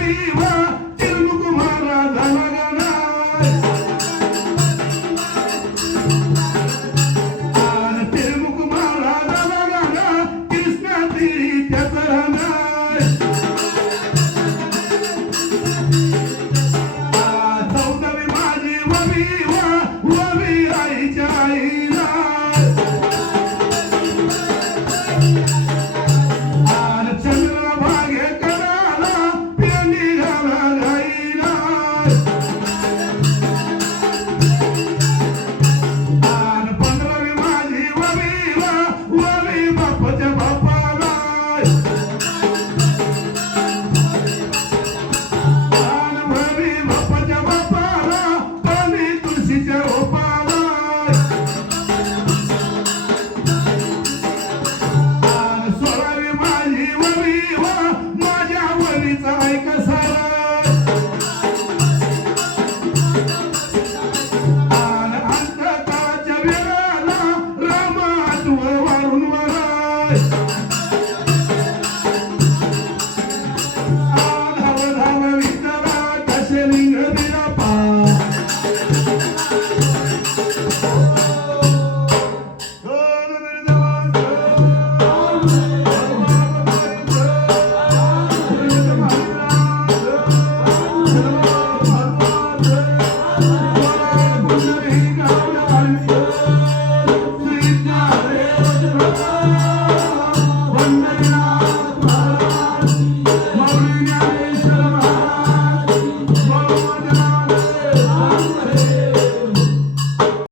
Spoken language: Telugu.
భీమా తెలుగు మారా ధనగణ Casara.